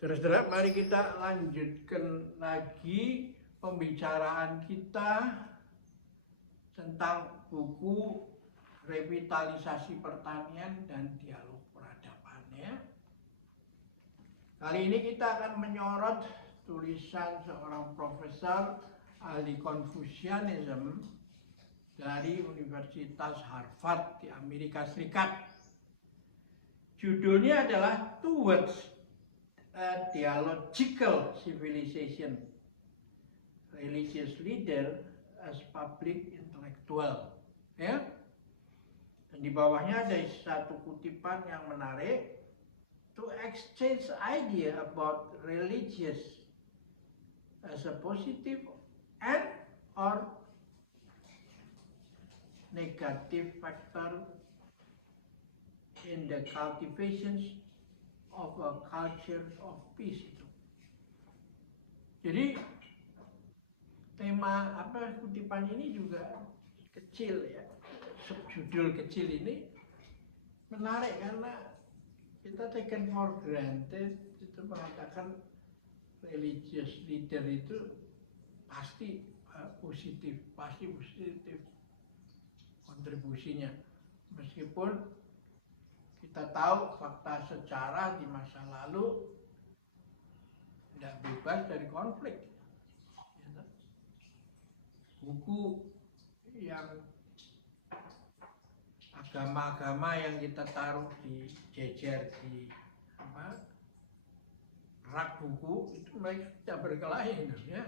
Saudara-saudara, mari kita lanjutkan lagi pembicaraan kita tentang buku Revitalisasi Pertanian dan Dialog Peradaban ya. Kali ini kita akan menyorot tulisan seorang profesor ahli Confucianism dari Universitas Harvard di Amerika Serikat. Judulnya adalah Towards a Dialogical Civilization, Religious Leader as Public Intellectual. Ya. Dan di bawahnya ada satu kutipan yang menarik. To exchange idea about religious as a positive and or negative factor in the cultivation of a culture of peace itu. Jadi tema kutipan ini juga kecil ya. Subjudul kecil ini menarik karena kita taken for granted itu mengatakan religious leader itu pasti positif kontribusinya, meskipun kita tahu fakta sejarah di masa lalu tidak bebas dari konflik. Buku yang agama-agama yang kita taruh di jejer di rak buku itu mereka tidak berkelahi ya,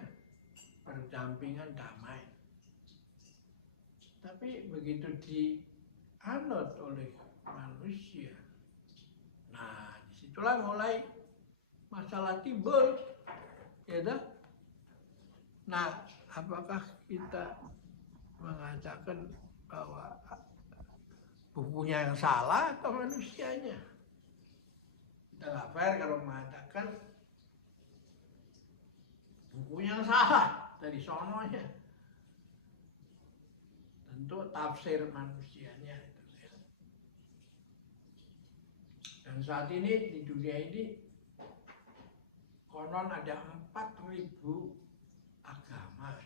berdampingan damai. Tapi begitu dianut oleh manusia, nah disitulah mulai masalah timbul, ya dah. Nah, apakah kita mengatakan bahwa bukunya yang salah atau manusianya? Kita nggak fair kalau mengatakan bukunya yang salah dari sononya. Tentu tafsir manusianya itu ya. Dan saat ini di dunia ini konon ada 4.000 agama.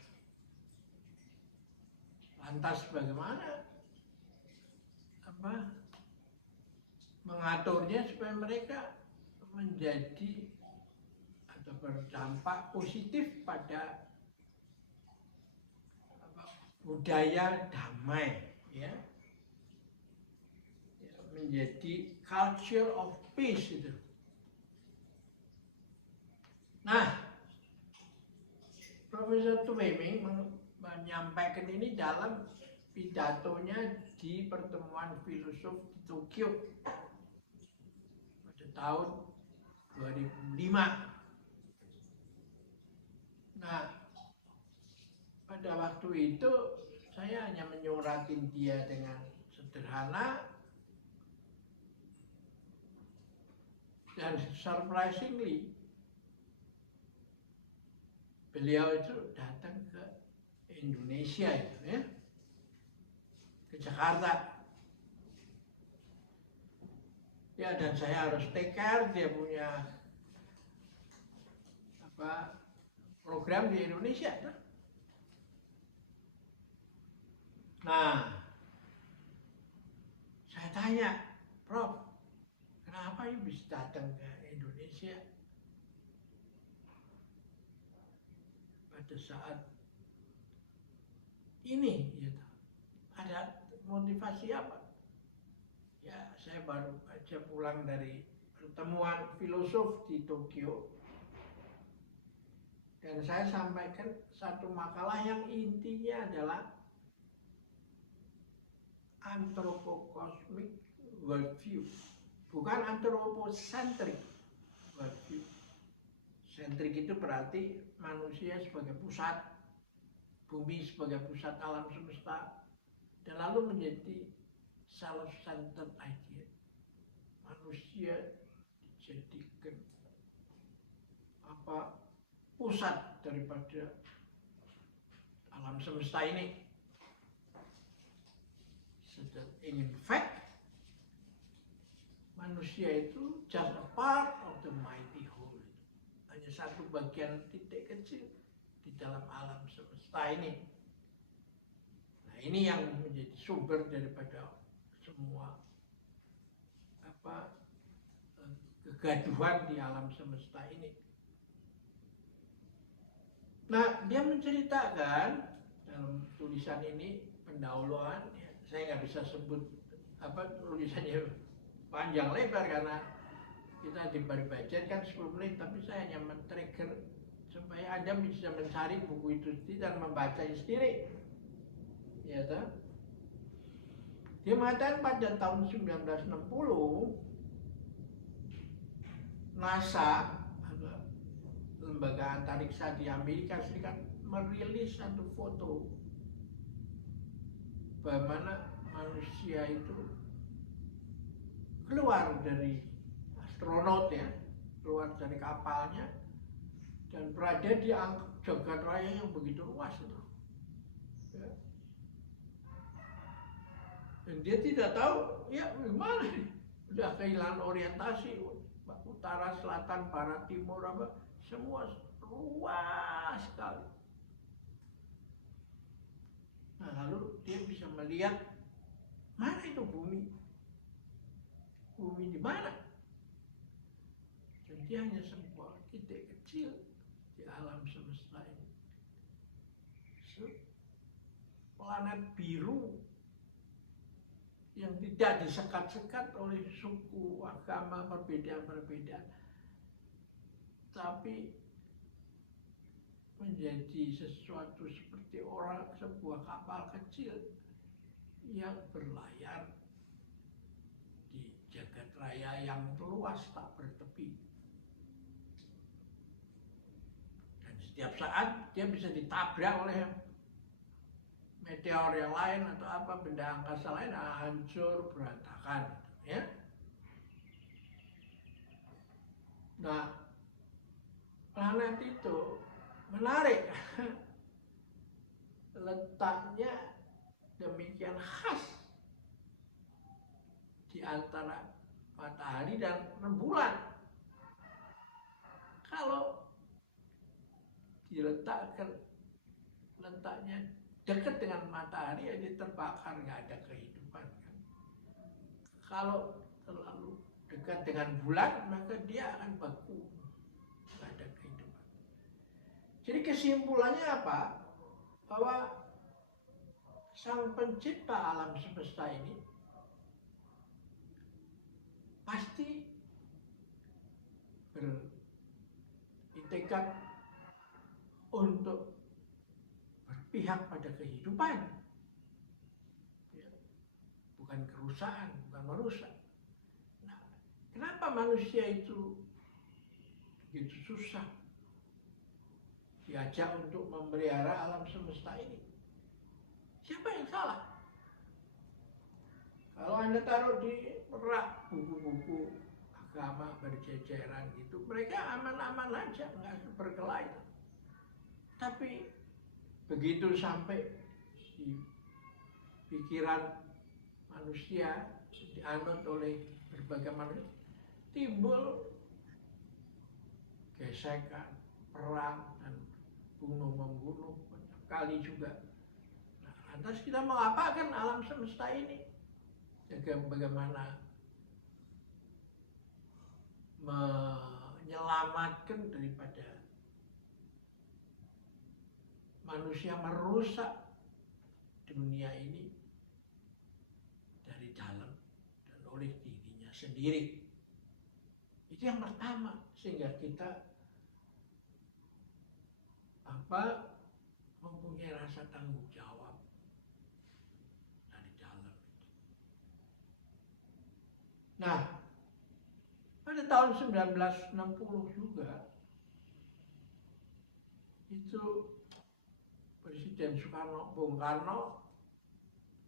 Lantas bagaimana mengaturnya supaya mereka menjadi atau berdampak positif pada budaya damai ya, menjadi culture of peace itu. Nah, Profesor Tuwiming menyampaikan ini dalam pidatonya di pertemuan filosof di Tokyo pada tahun 2005. Nah, pada waktu itu saya hanya menyuratin dia dengan sederhana, dan surprisingly beliau itu datang ke Indonesia itu ya, ke Jakarta. Ya, dan saya harus take care, dia punya program di Indonesia. Nah, saya tanya, Prof, kenapa you bisa datang ke Indonesia pada saat ini? Gitu. Ada motivasi apa? Ya, saya baru aja pulang dari pertemuan filosof di Tokyo. Dan saya sampaikan satu makalah yang intinya adalah anthropocosmic worldview, bukan anthropocentric worldview. Sentrik itu berarti manusia sebagai pusat, bumi sebagai pusat alam semesta, dan lalu menjadi self-centered idea. Manusia dijadikan pusat daripada alam semesta ini. In fact, manusia itu just a part of the mighty whole. satu bagian titik kecil di dalam alam semesta ini. Nah, ini yang menjadi sumber daripada semua kegaduhan di alam semesta ini. Nah, dia menceritakan dalam tulisan ini pendahuluan, ya, saya nggak bisa sebut tulisannya panjang lebar karena kita diberi budget kan 10 menit, tapi saya hanya men-trigger supaya Anda bisa mencari buku itu sendiri dan membacanya sendiri. Ya, tak? Dia mengatakan pada tahun 1960 NASA, lembaga antariksa di Amerika Serikat, merilis satu foto bagaimana manusia itu keluar dari astronot, ya, keluar dari kapalnya dan berada di jagat raya yang begitu luas itu. Ya. Dan dia tidak tahu, ya gimana nih, udah kehilangan orientasi, utara, selatan, barat, timur, semua luas sekali. Nah, lalu dia bisa melihat mana itu bumi di mana? Dan dia hanya sebuah titik kecil di alam semesta ini. Planet biru yang tidak disekat-sekat oleh suku, agama, perbedaan-perbedaan, tapi menjadi sesuatu seperti sebuah kapal kecil yang berlayar di jagat raya yang luas tak bertepi. Dan setiap saat dia bisa ditabrak oleh meteor yang lain atau benda angkasa lain, hancur berantakan, ya. Nah, planet itu menarik. Letaknya demikian khas di antara matahari dan rembulan. Kalau letaknya dekat dengan matahari, dia terbakar, nggak ada kehidupan, kan? Kalau terlalu dekat dengan bulan, maka dia akan beku, nggak ada kehidupan. Jadi kesimpulannya apa? Bahwa Sang Pencipta alam semesta ini pasti bertekad untuk berpihak pada kehidupan, ya, bukan kerusakan, bukan merusak. Nah, kenapa manusia itu begitu susah diajak untuk memelihara alam semesta ini? Siapa yang salah? Kalau Anda taruh di rak buku-buku agama berjejeran gitu, mereka aman-aman aja, nggak berkelahi. Tapi begitu sampai di pikiran manusia dianut oleh berbagai manusia, timbul gesekan, perang, dan bunuh-membunuh banyak kali juga. Nah, lantas kita mau apakan alam semesta ini? Bagaimana menyelamatkan daripada manusia merusak dunia ini dari dalam dan oleh dirinya sendiri. Itu yang pertama, sehingga kita mempunyai rasa tanggung jawab dari dalam. Nah, pada tahun 1960 juga itu Presiden Bung Karno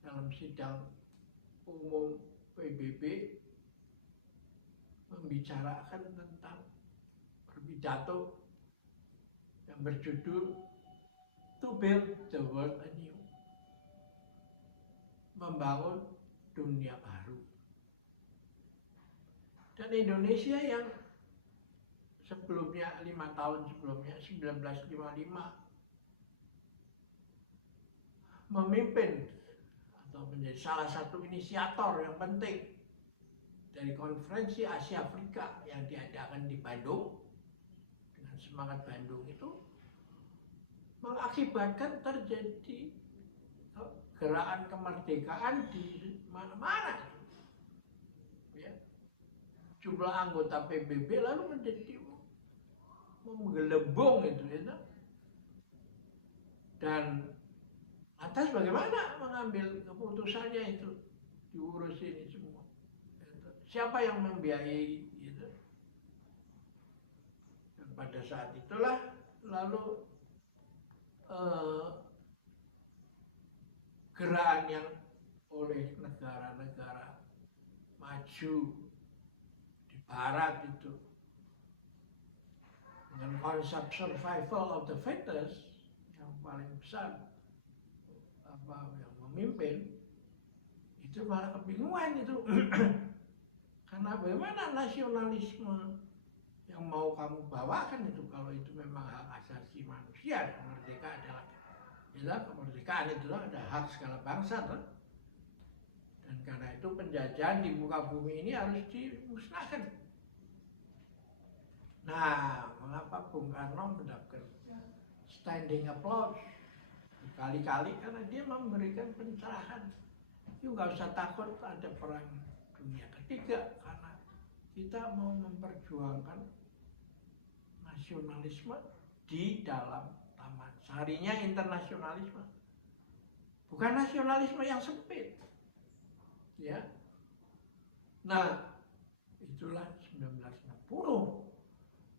dalam sidang umum PBB membicarakan tentang berpidato yang berjudul To Build the World Anew, membangun dunia baru. Dan Indonesia yang sebelumnya, 5 tahun sebelumnya, 1955, memimpin atau menjadi salah satu inisiator yang penting dari konferensi Asia Afrika yang diadakan di Bandung. Dengan semangat Bandung itu mengakibatkan terjadi gerakan kemerdekaan di mana-mana. Ya. Jumlah anggota PBB lalu menjadi menggelembung itu, ya. Dan atas bagaimana mengambil keputusannya itu, diurus ini semua. Siapa yang membiayai gitu. Dan pada saat itulah lalu gerakan yang oleh negara-negara maju di barat itu dengan konsep survival of the fittest yang paling besar yang memimpin itu malah kebingungan itu. Karena bagaimana nasionalisme yang mau kamu bawakan itu kalau itu memang hak asasi manusia. Kemerdekaan adalah kemerdekaan itu ada hak segala bangsa kan? Dan karena itu penjajahan di muka bumi ini harus dimusnahkan. Nah, mengapa Bung Karno mendapatkan standing applause berkali-kali? Karena dia memberikan pencerahan. You nggak usah takut ada perang dunia ketiga, karena kita mau memperjuangkan nasionalisme di dalam taman sarinya internasionalisme, bukan nasionalisme yang sempit, ya. Nah, itulah 1960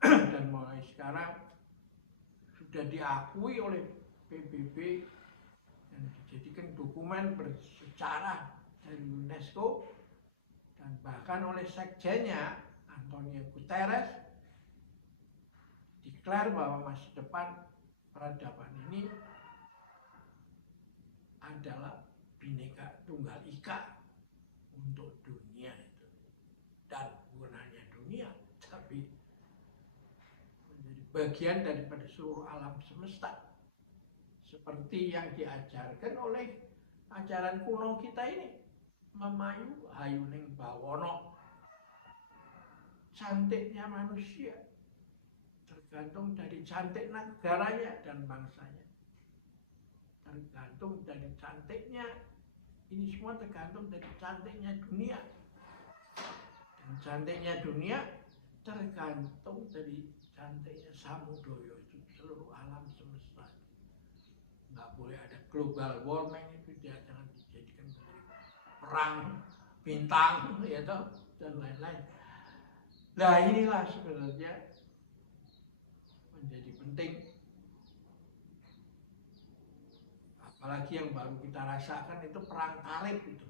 dan mulai sekarang sudah diakui oleh PBB dan dijadikan dokumen bersejarah dari UNESCO dan bahkan oleh sekjennya Antonio Guterres deklar bahwa masa depan peradaban ini adalah Bhinneka Tunggal Ika untuk dunia itu, dan bukan hanya dunia tapi menjadi bagian daripada seluruh alam semesta seperti yang diajarkan oleh ajaran kuno kita ini. Memayu hayuning bawono, cantiknya manusia tergantung dari cantik negaranya dan bangsanya, tergantung dari cantiknya, ini semua tergantung dari cantiknya dunia, dan cantiknya dunia tergantung dari cantiknya samudaya itu, seluruh alam semesta. Nggak boleh ada global warming itu, dia jangan dijadikan perang bintang, ya toh, dan lain-lain. Nah, inilah sebenarnya menjadi penting, apalagi yang baru kita rasakan itu perang tarif itu.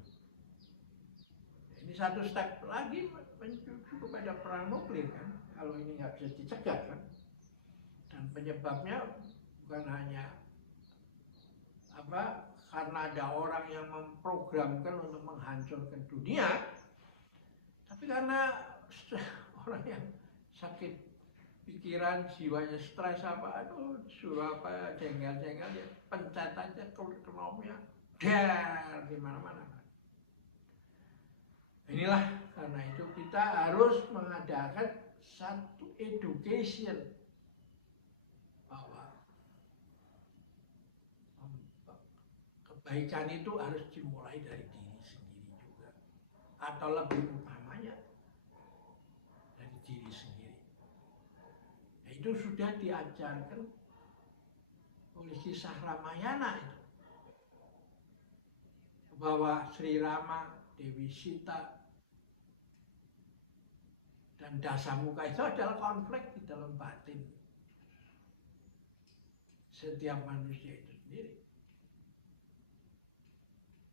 Ini satu step lagi menuju kepada perang nuklir kan, kalau ini nggak bisa dicegah kan. Dan penyebabnya bukan hanya karena ada orang yang memprogramkan untuk menghancurkan dunia, tapi karena orang yang sakit pikiran, jiwanya stres suruh jengkel-jengkel, ya pencet aja ekonominya dar di mana-mana. Inilah karena itu kita harus mengadakan satu education bahwa kebaikan itu harus dimulai dari diri sendiri juga, atau lebih utamanya dari diri sendiri. Nah, itu sudah diajarkan oleh kisah Ramayana itu, bahwa Sri Rama, Dewi Sita, dan Dasamuka itu adalah konflik di dalam batin setiap manusia itu sendiri.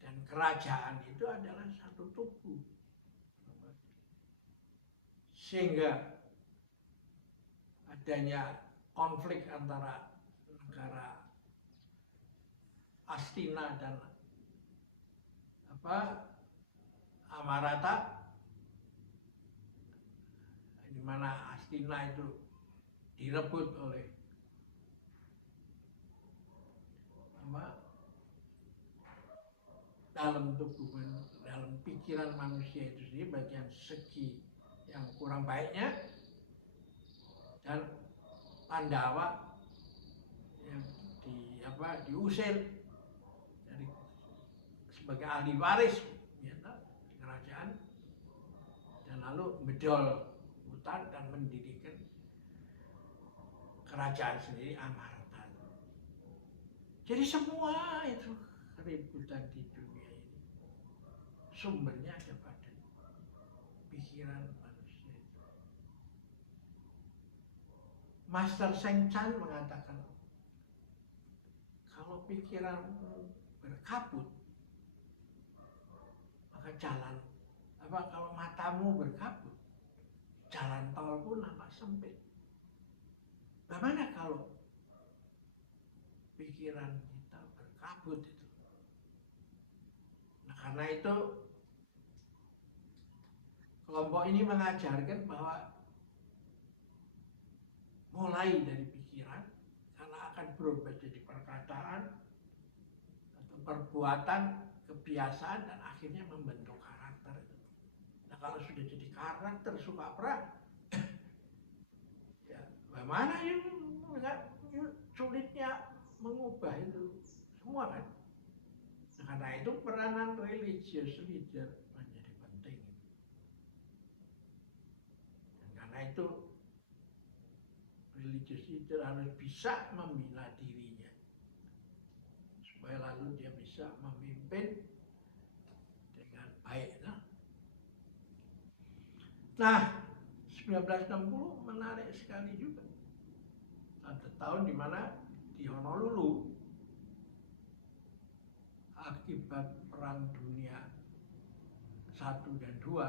Dan kerajaan itu adalah satu tubuh. Sehingga adanya konflik antara negara Astina dan Amarata, di mana Astina itu direbut oleh dalam tubuh, dalam pikiran manusia itu sendiri, bagian segi yang kurang baiknya, dan Pandawa yang diusir dari sebagai ahli waris ya, kerajaan, dan lalu bedol hutan dan mendirikan kerajaan sendiri, Amarta. Jadi semua itu keributan di dunia ini sumbernya ada pada pikiran manusia itu. Master Seng Chan mengatakan, kalau pikiranmu berkabut, maka kalau matamu berkabut, jalan tol pun nampak sempit. Bagaimana kalau pikiran kita berkabut itu? Nah, karena itu kelompok ini mengajarkan bahwa mulai dari pikiran, karena akan berubah jadi perkataan atau perbuatan, kebiasaan, dan akhirnya membentuk karakter. Nah, kalau sudah jadi karakter suka perang, ya bagaimana sulitnya mengubah itu semua kan? Nah, karena itu peranan religious leader menjadi penting. Dan karena itu religious leader harus bisa membina dirinya supaya lalu dia bisa memimpin dengan baik. Nah, 1960 menarik sekali juga. Ada tahun di mana di Honolulu, akibat Perang Dunia I dan II,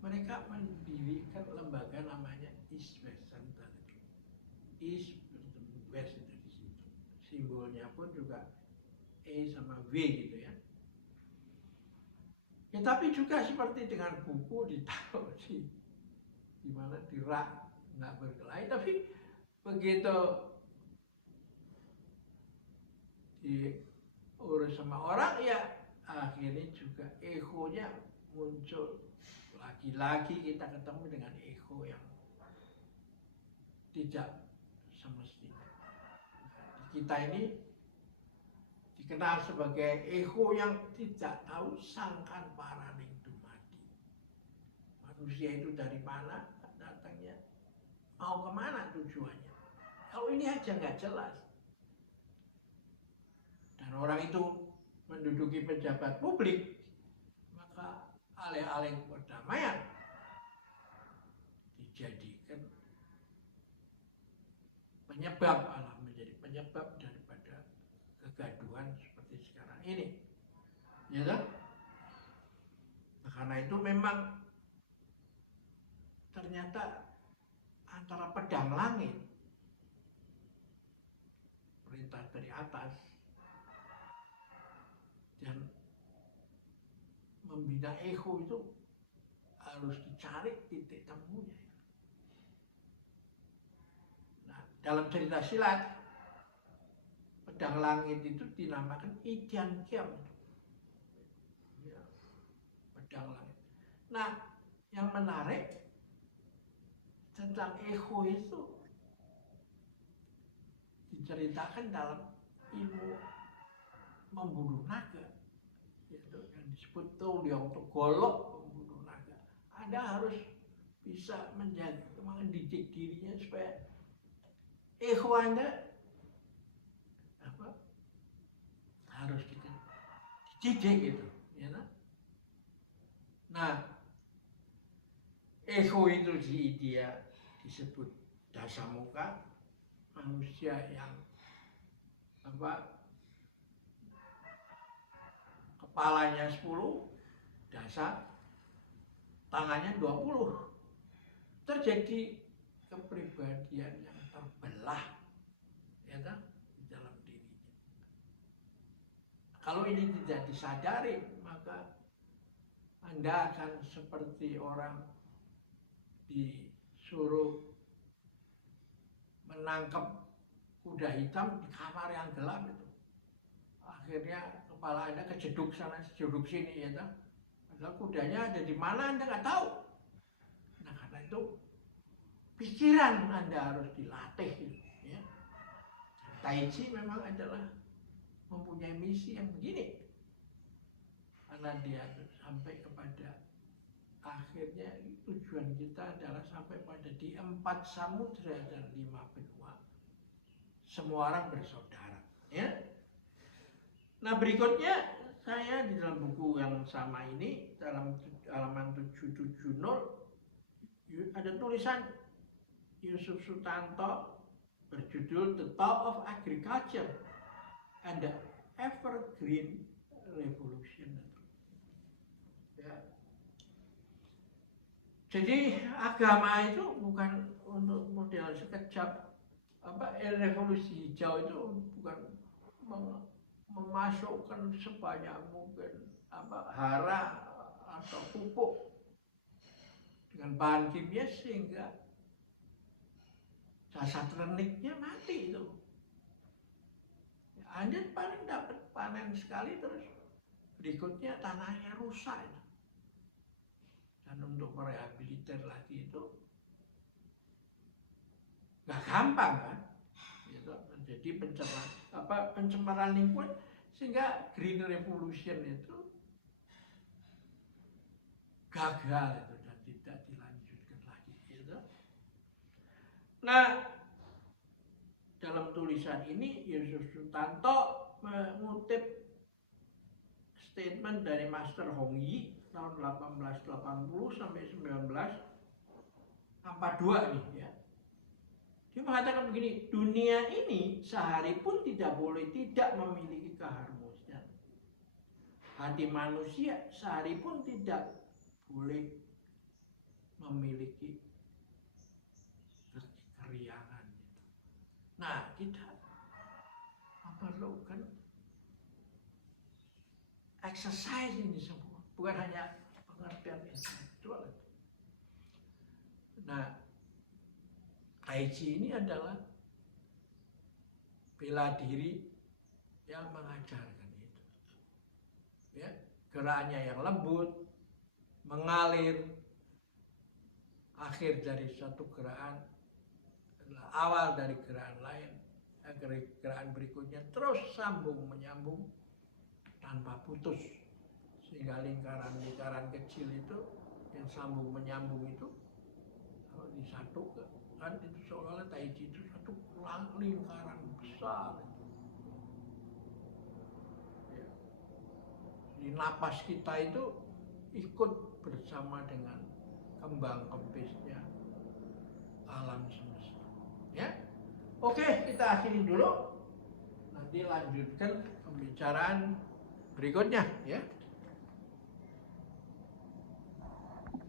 mereka mendirikan lembaga namanya East West Center. East bertemu West itu di situ. Simbolnya pun juga E sama W gitu ya. Ya tapi juga seperti dengan buku ditaruh di mana di rak, nggak berkelahi, tapi begitu diurus sama orang ya akhirnya juga egonya muncul. Lagi-lagi kita ketemu dengan ego yang tidak semestinya. Kita ini dikenal sebagai ego yang tidak tahu sangkan paraning dumadi. Manusia itu dari mana datangnya, mau kemana tujuannya. Kalau ini aja nggak jelas. Dan orang itu menduduki pejabat publik, maka alih-alih perdamaian dijadikan penyebab, malah menjadi penyebab daripada kegaduhan seperti sekarang ini. Ya kan? Nah, karena itu memang ternyata antara pedang langit, perintah dari atas, dan membina ego itu harus dicari titik temunya. Nah, dalam cerita silat, pedang langit itu dinamakan Idian Kiam. Ya, pedang langit. Nah, yang menarik tentang ego itu diceritakan dalam ilmu membunuh naga, yaitu yang disebut Toliong atau golok membunuh naga. Anda harus bisa mendidik dirinya supaya ego Anda harus dididik gitu, ya kan? Nah, ego itu dia disebut dasamuka, manusia yang kepalanya 10, dasa, tangannya 20. Terjadi kepribadian yang terbelah, ya kan, di dalam dirinya. Kalau ini tidak disadari, maka Anda akan seperti orang disuruh menangkap kuda hitam di kamar yang gelap itu. Akhirnya kepala Anda kejeduk sana, kejeduk sini ya toh. Padahal kudanya ada di mana Anda nggak tahu. Nah karena itu pikiran Anda harus dilatih gitu, ya. Tai Chi memang adalah mempunyai misi yang begini. Karena dia sampai kepada akhirnya tujuan kita adalah sampai pada di 4 samudra dan 5 benua. Semua orang bersaudara, ya. Nah berikutnya saya di dalam buku yang sama ini dalam halaman 770 ada tulisan Yusuf Sutanto berjudul The Thought of Agriculture and the Evergreen Revolution. Ya. Jadi agama itu bukan untuk model sekejap. Revolusi hijau itu bukan memasukkan sebanyak mungkin hara atau pupuk dengan bahan kimia sehingga dasar terniknya mati itu. Anda paling dapat panen sekali terus berikutnya tanahnya rusak itu. Dan untuk merehabilitir lagi itu nggak gampang kan, gitu. Jadi pencemaran lingkungan sehingga Green Revolution itu gagal itu dan tidak dilanjutkan lagi, gitu. Nah dalam tulisan ini Yusuf Sutanto mengutip statement dari Master Hong Yi tahun 1880 sampai 1942 nih ya. Dia mengatakan begini, dunia ini sehari pun tidak boleh tidak memiliki keharmonisan. Hati manusia sehari pun tidak boleh memiliki keriangan. Nah, kita memerlukan exercise ini semua, bukan hanya pengertian intelektual. Nah, Tai Chi ini adalah bela diri yang mengajarkan itu. Ya, gerakannya yang lembut, mengalir, akhir dari suatu gerakan adalah awal dari gerakan lain, gerakan berikutnya terus sambung menyambung tanpa putus, sehingga lingkaran-lingkaran kecil itu yang sambung menyambung itu kalau disatukan kan itu seolah-olah Tai Chi itu satu lingkaran besar. Ya. Di napas kita itu ikut bersama dengan kembang kempisnya alam semesta. Ya, oke kita akhiri dulu. Nanti lanjutkan pembicaraan berikutnya ya.